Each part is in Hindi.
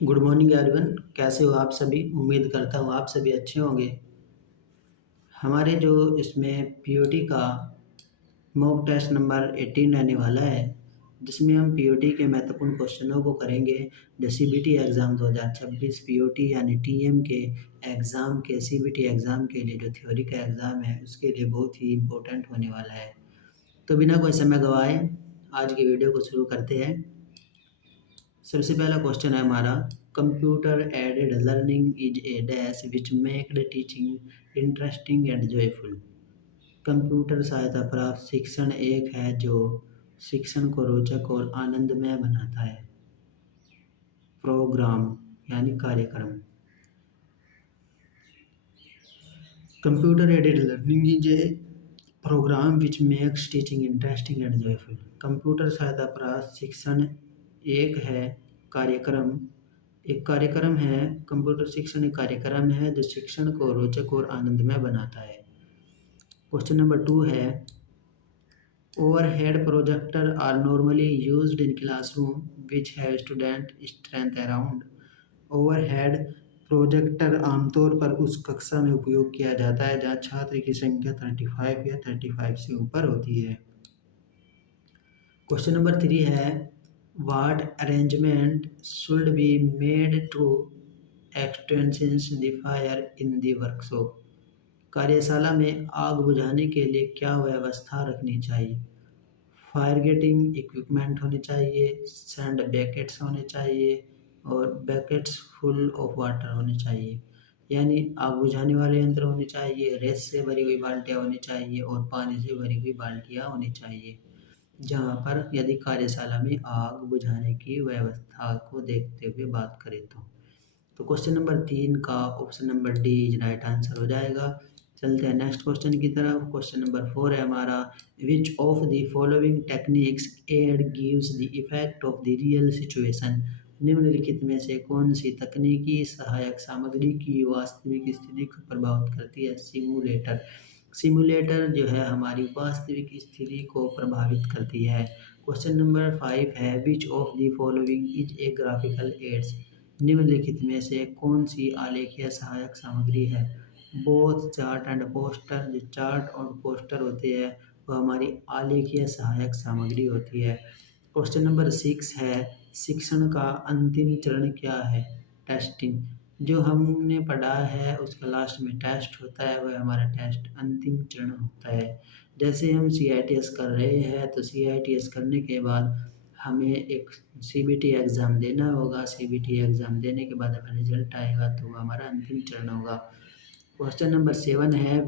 Good morning everyone. कैसे हो आप सभी? उम्मीद करता हूँ आप सभी अच्छे होंगे। हमारे जो इसमें पीओटी का मॉक टेस्ट नंबर 18 रहने वाला है, जिसमें हम पीओटी के महत्वपूर्ण क्वेश्चनों को करेंगे। जो सीबीटी एग्ज़ाम 2026 पीओटी यानी टीएम के एग्ज़ाम के सीबीटी एग्ज़ाम के लिए जो थ्योरी का एग्ज़ाम है, उसके लिए बहुत ही इम्पोर्टेंट होने वाला है। तो बिना कोई समय गवाए आज की वीडियो को शुरू करते हैं। सबसे पहला क्वेश्चन है हमारा, computer aided learning is A dash which make the teaching interesting and joyful. Computer सहायता प्राप्त शिक्षण एक है जो शिक्षण को रोचक और आनंदमय बनाता है। प्रोग्राम यानी कार्यक्रम। Computer aided learning is a program which makes teaching interesting and joyful. Computer सहायता प्राप्त शिक्षण एक कार्यक्रम है। कंप्यूटर शिक्षण एक कार्यक्रम है जो शिक्षण को रोचक और आनंदमय बनाता है। क्वेश्चन नंबर 2 है, overhead projector are normally used in classroom which have student strength around. Overhead projector आमतौर पर उस कक्षा में उपयोग किया जाता है जहाँ छात्र की संख्या 35 या 35 से ऊपर होती है। क्वेश्चन नंबर 3 है, What arrangement should be made to extinguish the fire in the workshop? कार्यशाला में आग बुझाने के लिए क्या व्यवस्था रखनी चाहिए? फायर गेटिंग इक्विपमेंट होने चाहिए, सैंड बैकेट्स होने चाहिए और बैकेट्स फुल ऑफ वाटर होने चाहिए। यानी आग बुझाने वाले यंत्र होने चाहिए, रेत से भरी हुई बाल्टियाँ होनी चाहिए और पानी से भरी हुई बाल्टियाँ होनी चाहिए, जहाँ पर यदि कार्यशाला में आग बुझाने की व्यवस्था को देखते हुए बात करें तो क्वेश्चन नंबर 3 का option number D right answer हो जाएगा। चलते हैं नेक्स्ट क्वेश्चन की तरफ। क्वेश्चन नंबर 4 है हमारा, which of the following techniques aid gives the effect of the real situation. निम्नलिखित में से कौन सी तकनीकी सहायक सामग्री की वास्तविक स्थिति को प्रभावित करती है? सिमुलेटर। सिमुलेटर जो है हमारी वास्तविक स्थिति को प्रभावित करती है। क्वेश्चन नंबर 5 है, which of the following is a graphical aids. निम्नलिखित में से कौन सी आलेखीय सहायक सामग्री है? Both chart and poster. जो चार्ट और पोस्टर होते हैं वह हमारी आलेखीय सहायक सामग्री होती है। क्वेश्चन नंबर 6 है, शिक्षण का अंतिम चरण क्या है? टेस्टिंग। जो हमने पढ़ा है उसका लास्ट में टेस्ट होता है, वह हमारा टेस्ट अंतिम चरण होता है। जैसे हम CITS कर रहे हैं तो CITS करने के बाद हमें एक CBT एग्ज़ाम देना होगा। CBT एग्ज़ाम देने के बाद हमारा रिजल्ट आएगा तो वह हमारा अंतिम चरण होगा। क्वेश्चन नंबर 7 है,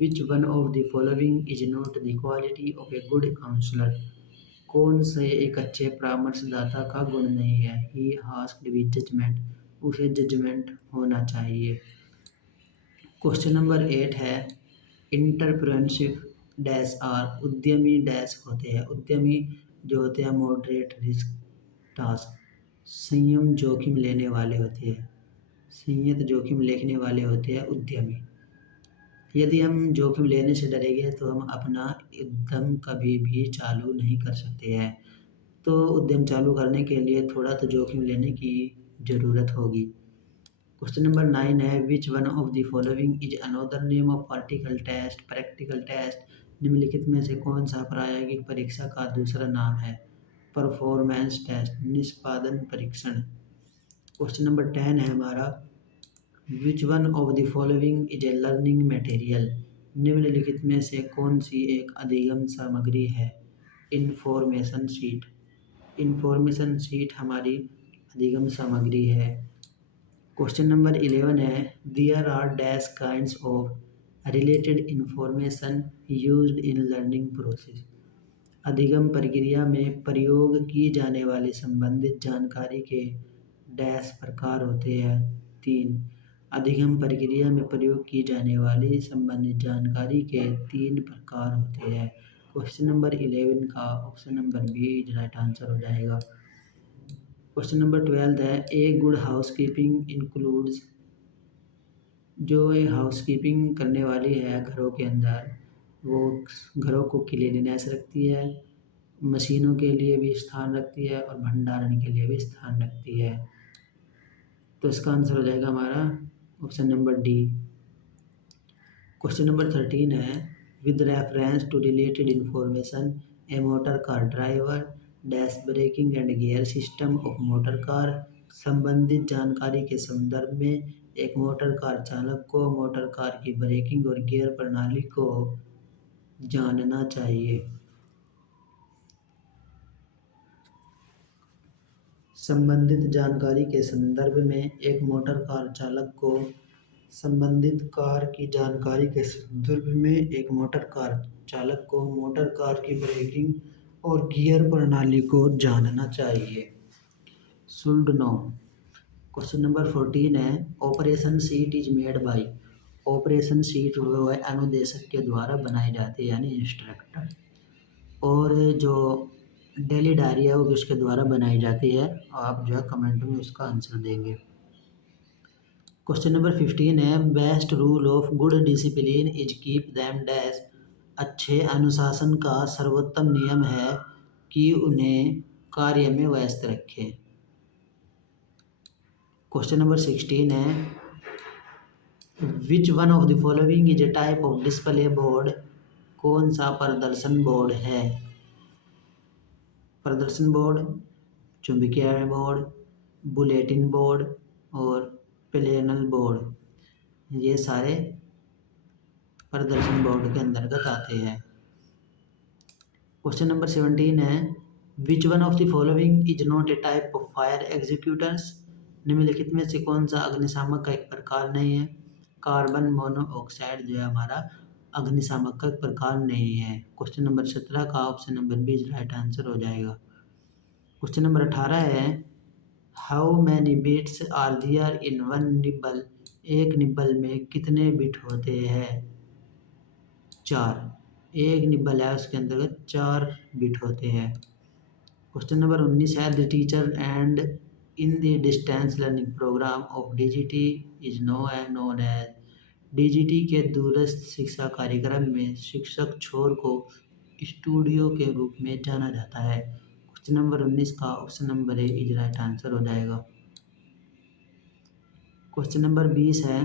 which one of the following is not the quality of a good counsellor. कौन से एक अच्छे परामर्शदाता का गुण नहीं है? He asked with judgement. उसे जजमेंट होना चाहिए। क्वेश्चन नंबर 8 है, इंटरप्रेन्योरशिप डैश आर। उद्यमी डैश होते हैं। उद्यमी जो होते हैं मॉडरेट रिस्क टास्क। संयम जोखिम लेने वाले होते हैं। संयत जोखिम लेने वाले होते हैं उद्यमी। यदि हम जोखिम लेने से डरेंगे तो हम अपना उद्यम कभी भी चालू नहीं कर सकते हैं। तो उद्यम चालू करने के लिए थोड़ा तो जोखिम लेने की ज़रूरत होगी। क्वेश्चन नंबर 9 है, which one of the following is another name of practical test. Practical test निम्नलिखित में से कौन सा प्रायोगिक परीक्षा का दूसरा नाम है? Performance test. निष्पादन परीक्षण। क्वेश्चन नंबर 10 है हमारा, which one of the following is a learning material. निम्नलिखित में से कौन सी एक अधिगम सामग्री है? Information sheet. इंफॉर्मेशन शीट हमारी अधिगम सामग्री है। क्वेश्चन नंबर 11 है, there are dash kinds of related information used in learning process. अधिगम प्रक्रिया में प्रयोग की जाने वाली संबंधित जानकारी के डैश प्रकार होते हैं? 3। अधिगम प्रक्रिया में प्रयोग की जाने वाली संबंधित जानकारी के 3 प्रकार होते हैं। क्वेश्चन नंबर 11 का option number B right answer हो जाएगा। क्वेश्चन नंबर 12 है, ए गुड हाउसकीपिंग इंक्लूड्स। जो ये हाउसकीपिंग करने वाली है घरों के अंदर, वो घरों को क्लीननेस रखती है, मशीनों के लिए भी स्थान रखती है और भंडारण के लिए भी स्थान रखती है। तो इसका आंसर हो जाएगा हमारा option number D. Question number 13 है, with reference to related information a motor car driver dash braking and gear system of motor car. संबंधित जानकारी के संदर्भ में एक मोटर कार चालक को मोटर कार की ब्रेकिंग और गियर प्रणाली को जानना चाहिए। संबंधित जानकारी के संदर्भ में एक मोटर कार चालक को संबंधित कार की जानकारी के संदर्भ में एक मोटर कार चालक को मोटर कार की ब्रेकिंग और गियर प्रणाली को जानना चाहिए। Should know. क्वेश्चन नंबर 14 है, operation seat is made by. Operation seat वो है अनुदेशक के द्वारा बनाई जाती है यानी इंस्ट्रक्टर, और जो डेली डायरी है वो किसके द्वारा बनाई जाती है। आप जो है कमेंट में उसका आंसर देंगे। क्वेश्चन नंबर 15 है, best rule of good discipline is keep them dash. अच्छे अनुशासन का सर्वोत्तम नियम है कि उन्हें कार्य में व्यस्त रखें। क्वेश्चन नंबर 16 है, which one of the following is A type of display board. कौन सा प्रदर्शन बोर्ड है। प्रदर्शन बोर्ड, चुंबकीय बोर्ड, बुलेटिन बोर्ड और प्लेनल बोर्ड, ये सारे प्रदर्शन बोर्ड के अंतर्गत आते हैं। क्वेश्चन नंबर 17 है, which one of the following is not a type of fire executors. निम्नलिखित में से कौन सा अग्निशामक का एक प्रकार नहीं है। कार्बन मोनोऑक्साइड जो है हमारा अग्निशामक का एक प्रकार नहीं है। क्वेश्चन नंबर 17 का option number B right answer हो जाएगा। क्वेश्चन नंबर 18 है, how many bits are there in one nibble. एक निब्बल में कितने बिट होते हैं। 4। एक निब्बल है उसके अंतर्गत 4 बिट होते हैं। क्वेश्चन नंबर 19 है, the teacher and in the distance learning program of DGT is known as. DGT के दूरस्थ शिक्षा कार्यक्रम में शिक्षक छोर को स्टूडियो के रूप में जाना जाता है। क्वेश्चन नंबर 19 का option number A is right answer हो जाएगा। क्वेश्चन नंबर 20 है,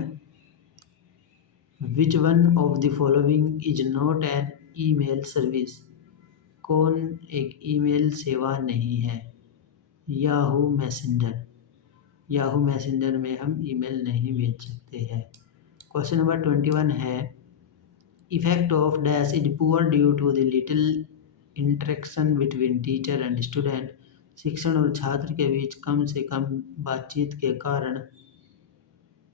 which one of the following is not an email service. कौन एक ईमेल सेवा नहीं है। Yahoo messenger. याहू मैसेंजर में हम ईमेल नहीं भेज सकते हैं। क्वेश्चन नंबर 21 है, effect of dash is poor due to the little interaction between teacher and student. शिक्षण और छात्र के बीच कम से कम बातचीत के कारण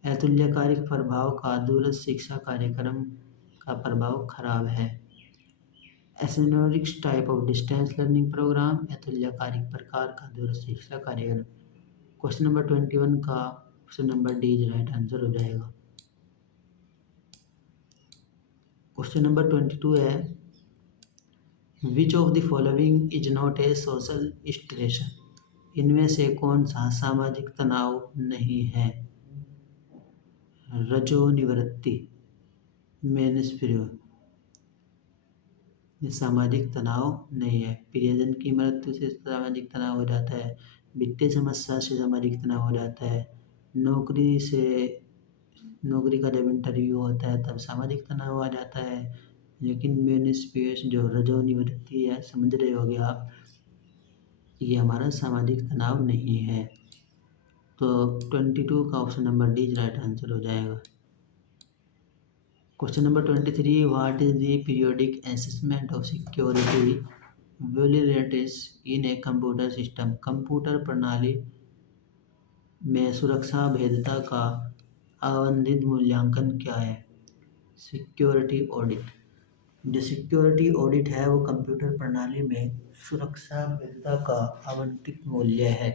अतुल्यकालिक प्रभाव का दूरस्थ शिक्षा कार्यक्रम का प्रभाव खराब है। Asynchronous type of distance learning program अतुल्यकालिक प्रकार का दूरस्थ शिक्षा कार्यक्रम। क्वेश्चन नंबर 21 का option number D right answer हो जाएगा। क्वेश्चन नंबर 22 है, which of the following is not a social stressor. इनमें से कौन सा सामाजिक तनाव नहीं है। रजोनिवृत्ति, मेनिस्प्रियो, ये सामाजिक तनाव नहीं है। प्रियजन की मृत्यु से सामाजिक तनाव हो जाता है। वित्तीय समस्या से सामाजिक तनाव हो जाता है। नौकरी का जब इंटरव्यू होता है तब सामाजिक तनाव आ जाता है। लेकिन मेनिस्पियस जो रजोनिवृत्ति है, समझ रहे होगे आप, ये हमारा सामाजिक तनाव नहीं है। तो 22 का option number D right answer हो जाएगा। Question number 23, what is the periodic assessment of security vulnerabilities in a computer system. Computer प्रणाली में सुरक्षा भेद्यता का आवंटित मूल्यांकन क्या है। Security audit. जो सिक्योरिटी ऑडिट है वो कंप्यूटर प्रणाली में सुरक्षा भेद्यता का आवंटित मूल्य है,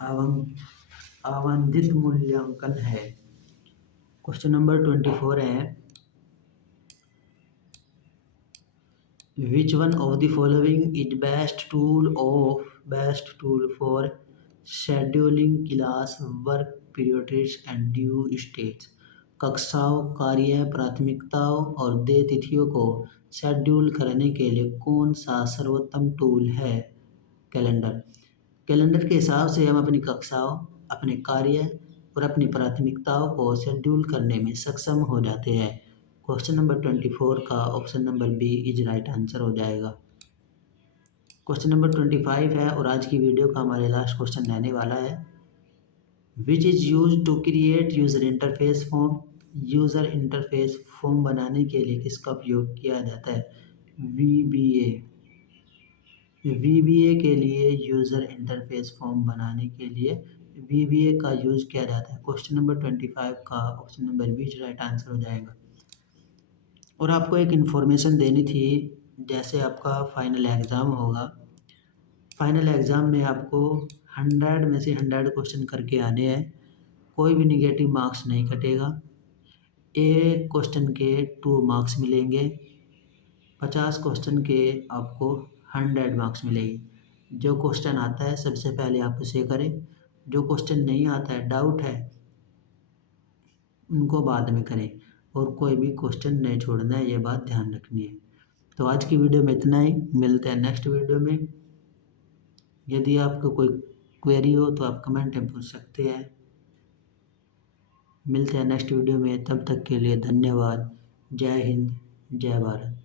आवंटित मूल्यांकन है। क्वेश्चन नंबर 24 है, which one of the following is best tool for scheduling class work periods and due states. कक्षाओं, कार्य, प्राथमिकताओं और देय तिथियों को शेड्यूल करने के लिए कौन सा सर्वोत्तम टूल है। कैलेंडर। कैलेंडर के हिसाब से हम अपनी कक्षाओं, अपने कार्य और अपनी प्राथमिकताओं को शेड्यूल करने में सक्षम हो जाते हैं। क्वेश्चन नंबर 24 का option number B is right answer हो जाएगा। क्वेश्चन नंबर 25 है और आज की वीडियो का हमारे लास्ट क्वेश्चन रहने वाला है। Which is use to create user interface form. User interface form बनाने के लिए किसका उपयोग किया जाता है? VBA। VBA के लिए यूज़र इंटरफेस फॉर्म बनाने के लिए VBA का यूज़ किया जाता है। क्वेश्चन नंबर 25 का option number B right answer हो जाएगा। और आपको एक इन्फॉर्मेशन देनी थी, जैसे आपका फाइनल एग्ज़ाम होगा, फाइनल एग्ज़ाम में आपको 100 में से 100 क्वेश्चन करके आने हैं। कोई भी निगेटिव मार्क्स नहीं कटेगा। एक क्वेश्चन के 2 मार्क्स मिलेंगे। 50 क्वेश्चन के आपको 100 मार्क्स मिलेगी। जो क्वेश्चन आता है सबसे पहले आप उसे करें, जो क्वेश्चन नहीं आता है, डाउट है, उनको बाद में करें और कोई भी क्वेश्चन नहीं छोड़ना है, ये बात ध्यान रखनी है। तो आज की वीडियो में इतना ही, मिलते हैं नेक्स्ट वीडियो में। यदि आपको कोई क्वेरी हो तो आप कमेंट में पूछ सकते हैं। मिलते हैं नेक्स्ट वीडियो में, तब तक के लिए धन्यवाद। जय हिंद, जय भारत।